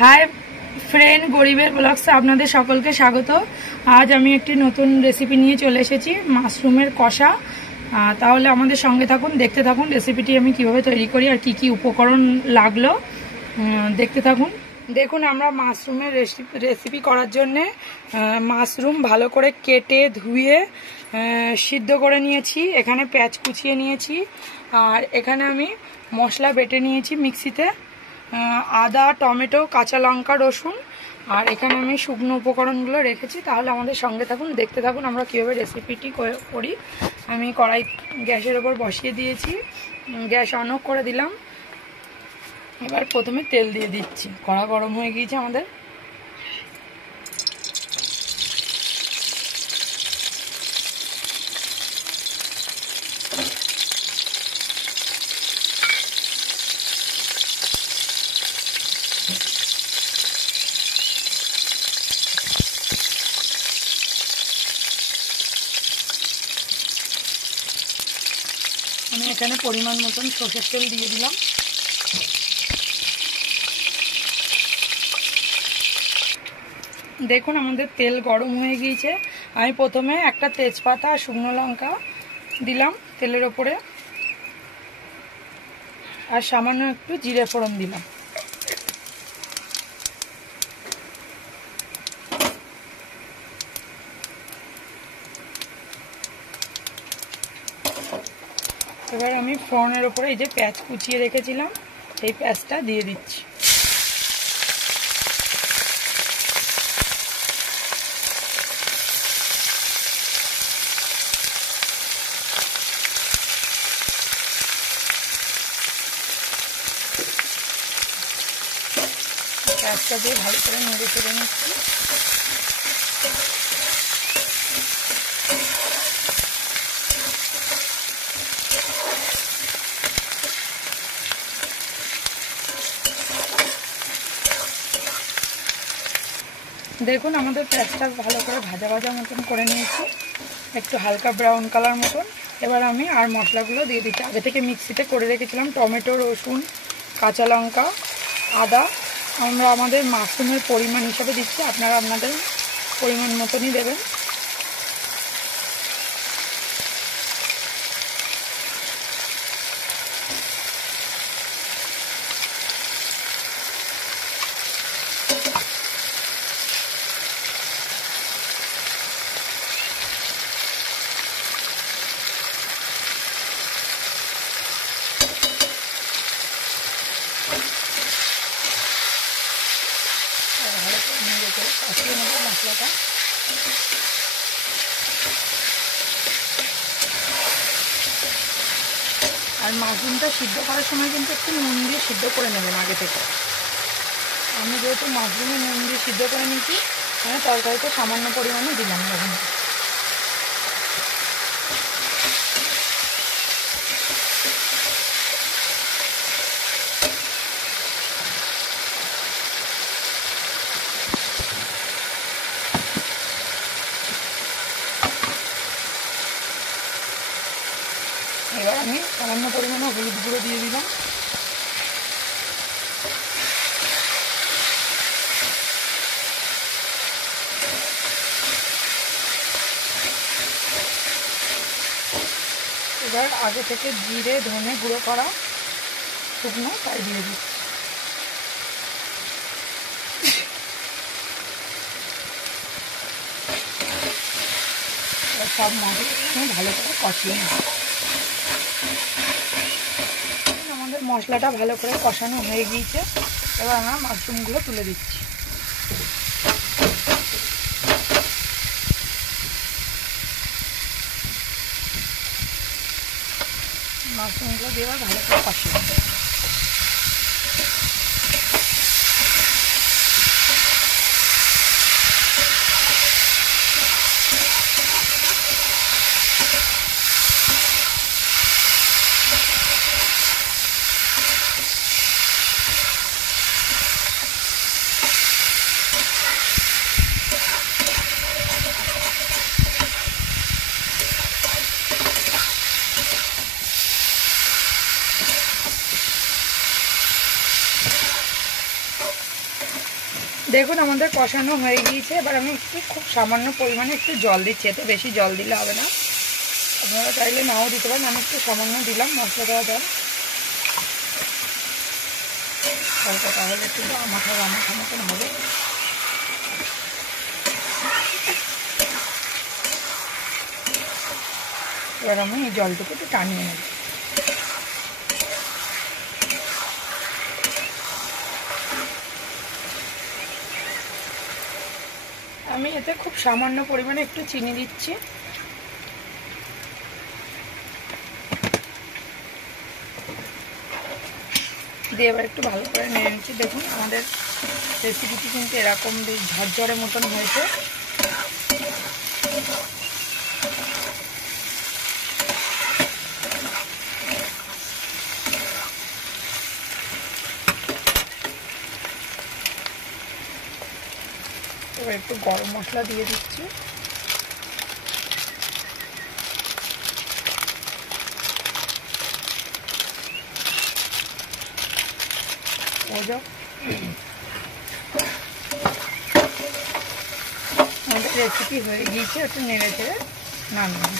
Hi friend, গরিবের ব্লগসে আপনাদের সকলকে স্বাগত। আজ আমি একটি নতুন রেসিপি নিয়ে চলে এসেছি, মাশরুমের কষা। তাহলে আমাদের সঙ্গে থাকুন, দেখতে থাকুন রেসিপিটি আমি কিভাবে তৈরি করি আর কি কি উপকরণ লাগলো দেখতে থাকুন। দেখুন, আমরা মাশরুমের রেসিপি করার জন্যে মাশরুম ভালো করে কেটে ধুয়ে সিদ্ধ করে নিয়েছি। এখানে পেঁয়াজ কুচিয়ে নিয়েছি, আর এখানে আমি মশলা বেটে নিয়েছি মিক্সিতে, আদা, টমেটো, কাঁচা লঙ্কা, রসুন। আর এখানে আমি শুকনো উপকরণগুলো রেখেছি। তাহলে আমাদের সঙ্গে থাকুন, দেখতে থাকুন আমরা কীভাবে রেসিপিটি করি। আমি কড়াই গ্যাসের ওপর বসিয়ে দিয়েছি, গ্যাস অন করে দিলাম। এবার প্রথমে তেল দিয়ে দিচ্ছি। কড়া গরম হয়ে গিয়েছে আমাদের। আমি এখানে পরিমাণ মতন সরষের তেল দিয়ে দিলাম। দেখুন, আমাদের তেল গরম হয়ে গিয়েছে। আমি প্রথমে একটা তেজপাতা আর শুকনো লঙ্কা দিলাম তেলের ওপরে, আর সামান্য একটু জিরে ফোড়ন দিলাম। এবার আমি ফোড়নের ওপরে এই যে পেঁয়াজ কুচিয়ে রেখেছিলাম, এই পেঁয়াজটা দিয়ে দিচ্ছি। পেঁয়াজটা দিয়ে ভালো করে নেড়ে চেড়ে নিচ্ছি। দেখুন, আমাদের পেঁয়াজটা ভালো করে ভাজা ভাজা মতন করে নিয়েছি, একটু হালকা ব্রাউন কালার মতন। এবার আমি আর মশলাগুলো দিয়ে দিচ্ছি। আগে থেকে মিক্সিতে করে রেখেছিলাম টমেটো, রসুন, কাঁচা লঙ্কা, আদা। আমরা আমাদের মাশরুমের পরিমাণ হিসাবে দিচ্ছি, আপনারা আপনাদের পরিমাণ মতনই দেবেন। মশলাটা আর মাশরুমটা সিদ্ধ করার সময় কিন্তু একটু নুন দিয়ে সিদ্ধ করে নেবেন আগে থেকে। আমি যেহেতু মাশরুমে নুন দিয়ে সিদ্ধ করে নিয়েছি, মানে তরকারিতে সামান্য পরিমাণে দিলাম এখন। এবার আমি সামান্য পরিমাণে হলুদ গুঁড়ো দিয়ে দিলাম। এবার আগে থেকে জিরে ধনে গুঁড়ো করা শুকনো তাই দিয়ে দিচ্ছি। সব মশলা ভালো করে কষিয়ে নেব। আমাদের মশলাটা ভালো করে কষানো হয়ে গিয়েছে। এবার আমরা মাশরুমগুলো তুলে দিচ্ছি। মাশরুমগুলো দিয়ে এবার ভালো করে কষিয়ে নেব। দেখুন আমাদের কষানো হয়ে গিয়েছে। এবার আমি একটু খুব সামান্য পরিমাণে একটু জল দিচ্ছি, এতে বেশি জল দিলে হবে না, আপনারা চাইলে নাও দিতে পারেন। আমি একটু সামান্য দিলাম মশলা দেওয়া জল, হালকা, তাহলে একটু মাথা মতন হবে। এবার আমি এই জলটুকু একটু টানিয়ে নেব। আমি এতে খুব সামান্য পরিমাণে একটু চিনি দিচ্ছি। দিয়ে এবার একটু ভালো করে নেড়ে নিচ্ছি। দেখুন আমাদের রেসিপিটি কিন্তু এরকম বেশ ঝরঝরে মতন হয়েছে। এবার একটু গরম মশলা দিয়ে দিচ্ছি। আমাদের রেসিপি হয়ে গিয়েছে, একটু নেড়ে চেড়ে নামিয়ে।